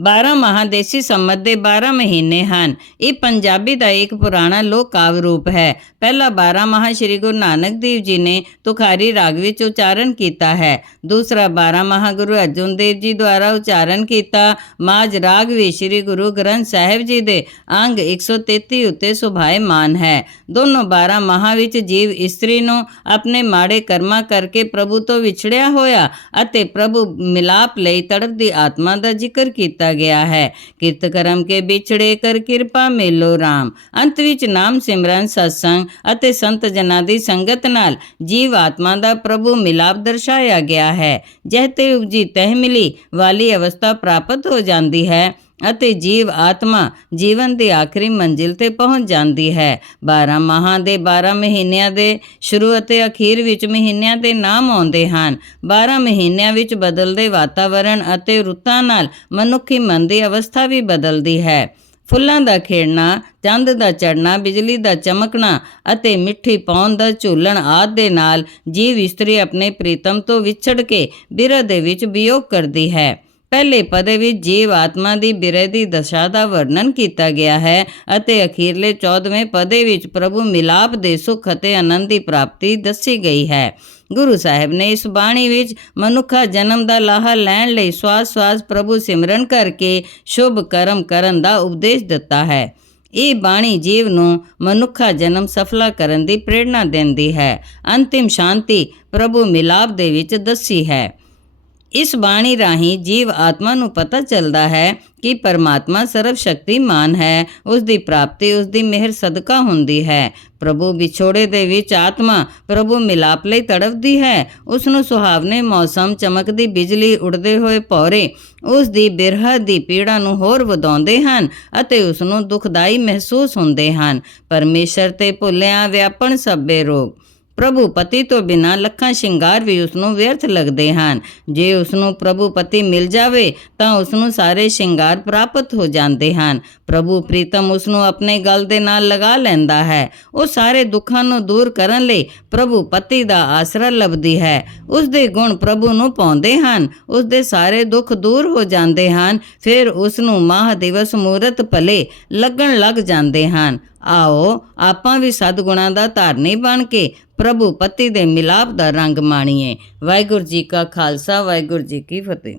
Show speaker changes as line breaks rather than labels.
12 ਮਹਾਦੇਸੀ ਸੰਮਤ ਦੇ 12 ਮਹੀਨੇ ਹਨ। ਇਹ ਪੰਜਾਬੀ ਦਾ ਇੱਕ ਪੁਰਾਣਾ ਲੋਕ ਕਾਵਿ ਰੂਪ ਹੈ। ਪਹਿਲਾ 12 ਮਹਾ ਸ਼੍ਰੀ ਗੁਰੂ ਨਾਨਕ ਦੇਵ ਜੀ ਨੇ ਤੁਖਾਰੀ ਰਾਗ ਵਿੱਚ ਉਚਾਰਨ ਕੀਤਾ ਹੈ। ਦੂਸਰਾ 12 ਮਹਾ ਗੁਰੂ ਅਰਜਨ ਦੇਵ ਜੀ ਦੁਆਰਾ ਉਚਾਰਨ ਕੀਤਾ। ਮਾਜ ਰਾਗ ਵੀ ਸ਼੍ਰੀ ਗੁਰੂ ਗ੍ਰੰਥ ਸਾਹਿਬ ਜੀ ਦੇ ਅੰਗ 133 ਉੱਤੇ ਸੁਭਾਇਮਾਨ ਹੈ। ਦੋਨੋਂ 12 ਮਹਾ ਵਿੱਚ ਜੀਵ ਇਸਤਰੀ ਨੂੰ ਆਪਣੇ ਮਾੜੇ ਕਰਮਾਂ ਕਰਕੇ ਪ੍ਰਭੂ ਤੋਂ ਵਿਛੜਿਆ ਹੋਇਆ ਅਤੇ ਪ੍ਰਭੂ ਮਿਲਾਪ ਲਈ ਤੜਪਦੀ ਆਤਮਾ ਦਾ ਜ਼ਿਕਰ ਕੀਤਾ ਗਿਆ ਹੈ। ਕਿਰਤ ਕਰਮ ਕੇ ਵਿਛੜੇ ਕਰ ਕਿਰਪਾ ਮੇਲੋ RAM ਅੰਤ ਵਿੱਚ ਨਾਮ ਸਿਮਰਨ ਸਤਸੰਗ ਅਤੇ ਸੰਤ ਜਨਾਂ ਦੀ ਸੰਗਤ ਨਾਲ ਜੀਵ ਆਤਮਾ ਦਾ ਪ੍ਰਭੂ ਮਿਲਾਪ ਦਰਸਾਇਆ ਗਿਆ ਹੈ। ਜਹ ਉਪਜੀ ਤਹ ਮਿਲੀ ਵਾਲੀ ਅਵਸਥਾ ਪ੍ਰਾਪਤ ਹੋ ਜਾਂਦੀ ਹੈ। ਅਤੇ ਜੀਵ ਆਤਮਾ ਜੀਵਨ ਦੀ ਆਖਰੀ ਮੰਜ਼ਿਲ ਤੇ ਪਹੁੰਚ ਜਾਂਦੀ ਹੈ। 12 ਮਾਹਾਂ ਦੇ 12 ਮਹੀਨਿਆਂ ਦੇ ਸ਼ੁਰੂ ਅਤੇ ਅਖੀਰ ਵਿੱਚ ਮਹੀਨਿਆਂ ਦੇ ਨਾਮ ਆਉਂਦੇ ਹਨ। 12 ਮਹੀਨਿਆਂ ਵਿੱਚ ਬਦਲਦੇ ਵਾਤਾਵਰਣ ਅਤੇ ਰੁੱਤਾਂ ਨਾਲ ਮਨੁੱਖੀ ਮਨ ਦੀ ਅਵਸਥਾ ਵੀ ਬਦਲਦੀ ਹੈ। ਫੁੱਲਾਂ ਦਾ ਖੇੜਨਾ ਚੰਦ ਦਾ ਚੜਨਾ ਬਿਜਲੀ ਦਾ ਚਮਕਣਾ ਅਤੇ ਮਿੱਠੀ ਪੌਣ ਦਾ ਝੂਲਣ ਆਦਿ ਦੇ ਨਾਲ ਜੀਵ ਇਸਤਰੀ ਆਪਣੇ ਪ੍ਰੀਤਮ ਤੋਂ ਵਿਛੜ ਕੇ ਬਿਰਹ ਦੇ ਵਿੱਚ ਵਿਯੋਗ ਕਰਦੀ ਹੈ। ਪਹਿਲੇ ਪਦੇ ਵਿੱਚ ਜੀਵ ਆਤਮਾ ਦੀ ਬਿਰਹ ਦੀ ਦਸ਼ਾ ਦਾ ਵਰਣਨ ਕੀਤਾ ਗਿਆ ਹੈ ਅਤੇ ਅਖੀਰਲੇ 14ਵੇਂ ਪਦੇ ਵਿੱਚ ਪ੍ਰਭੂ ਮਿਲਾਪ ਦੇ ਸੁਖ ਅਤੇ ਆਨੰਦ ਦੀ ਪ੍ਰਾਪਤੀ ਦੱਸੀ ਗਈ ਹੈ। ਗੁਰੂ ਸਾਹਿਬ ਨੇ ਇਸ ਬਾਣੀ ਵਿੱਚ ਮਨੁੱਖਾ ਜਨਮ ਦਾ ਲਾਹਾ ਲੈਣ ਲਈ ਸਵਾਸ ਸਵਾਸ ਪ੍ਰਭੂ ਸਿਮਰਨ ਕਰਕੇ ਸ਼ੁਭ ਕਰਮ ਕਰਨ ਦਾ ਉਪਦੇਸ਼ ਦਿੱਤਾ ਹੈ। ਇਹ ਬਾਣੀ ਜੀਵ ਨੂੰ ਮਨੁੱਖਾ ਜਨਮ ਸਫਲਾ ਕਰਨ ਦੀ ਪ੍ਰੇਰਣਾ ਦਿੰਦੀ ਹੈ। ਅੰਤਿਮ ਸ਼ਾਂਤੀ ਪ੍ਰਭੂ ਮਿਲਾਪ ਦੇ ਵਿੱਚ ਦੱਸੀ ਹੈ। ਇਸ ਬਾਣੀ ਰਾਹੀਂ ਜੀਵ ਆਤਮਾ ਨੂੰ ਪਤਾ ਚੱਲਦਾ ਹੈ ਕਿ ਪਰਮਾਤਮਾ ਸਰਵ ਸ਼ਕਤੀਮਾਨ ਹੈ ਉਸ ਦੀ ਪ੍ਰਾਪਤੀ ਉਸ ਦੀ ਮਿਹਰ ਸਦਕਾ ਹੁੰਦੀ ਹੈ। ਪ੍ਰਭੂ ਵਿਛੋੜੇ ਦੇ ਵਿੱਚ ਆਤਮਾ ਪ੍ਰਭੂ ਮਿਲਾਪ ਲਈ ਤੜਫਦੀ ਹੈ। ਉਸ ਨੂੰ ਸੁਹਾਵਨੇ ਮੌਸਮ, ਚਮਕਦੀ ਬਿਜਲੀ ਉੜਦੇ ਹੋਏ ਪੌਰੇ ਉਸ ਦੀ ਬਿਰਹ ਦੀ ਪੀੜਾ ਨੂੰ ਹੋਰ ਵਧਾਉਂਦੇ ਹਨ ਅਤੇ ਉਸ ਨੂੰ ਦੁਖਦਾਈ ਮਹਿਸੂਸ ਹੁੰਦੇ ਹਨ। ਪਰਮੇਸ਼ਰ ਤੇ ਭੁੱਲਿਆਂ ਵਿਆਪਣ ਸਭੇ ਰੋਗ। ਪ੍ਰਭੂ ਪਤੀ ਤੋਂ ਬਿਨਾ ਲੱਖਾਂ ਸ਼ਿੰਗਾਰ ਵੀ ਉਸ ਨੂੰ ਵਿਅਰਥ ਲੱਗਦੇ ਹਨ। ਜੇ ਉਸ ਨੂੰ ਪ੍ਰਭੂ ਪਤੀ ਮਿਲ ਜਾਵੇ, ਤਾਂ ਉਸ ਨੂੰ ਸਾਰੇ ਸ਼ਿੰਗਾਰ ਪ੍ਰਾਪਤ ਹੋ ਜਾਂਦੇ ਹਨ। ਪ੍ਰਭੂ ਪ੍ਰੀਤਮ ਉਸ ਨੂੰ ਆਪਣੇ ਗਲ ਦੇ ਨਾਲ ਲਗਾ ਲੈਂਦਾ ਹੈ। ਉਹ ਸਾਰੇ ਦੁੱਖਾਂ ਨੂੰ ਦੂਰ ਕਰਨ ਲਈ ਪ੍ਰਭੂ ਪਤੀ ਦਾ ਆਸਰਾ ਲੱਭਦੀ ਹੈ। ਉਸ ਦੇ ਗੁਣ ਪ੍ਰਭੂ ਨੂੰ ਪਾਉਂਦੇ ਹਨ। ਉਸ ਦੇ ਸਾਰੇ ਦੁੱਖ ਦੂਰ ਹੋ ਜਾਂਦੇ ਹਨ। ਫਿਰ ਉਸ ਨੂੰ ਮਾਹ ਦਿਵਸ ਮੂਰਤ ਭਲੇ ਲੱਗਣ ਲੱਗ ਜਾਂਦੇ ਹਨ। ਆਓ, ਆਪਾਂ ਵੀ ਸਤਗੁਣਾਂ ਦਾ ਧਾਰਨੀ ਬਣ ਕੇ ਪ੍ਰਭੂ ਪਤੀ ਦੇ ਮਿਲਾਪ ਦਾ ਰੰਗ ਮਾਣੀਏ। ਵਾਹਿਗੁਰੂ ਜੀ ਕਾ ਖਾਲਸਾ, ਵਾਹਿਗੁਰੂ ਜੀ ਕੀ ਫਤਿਹ।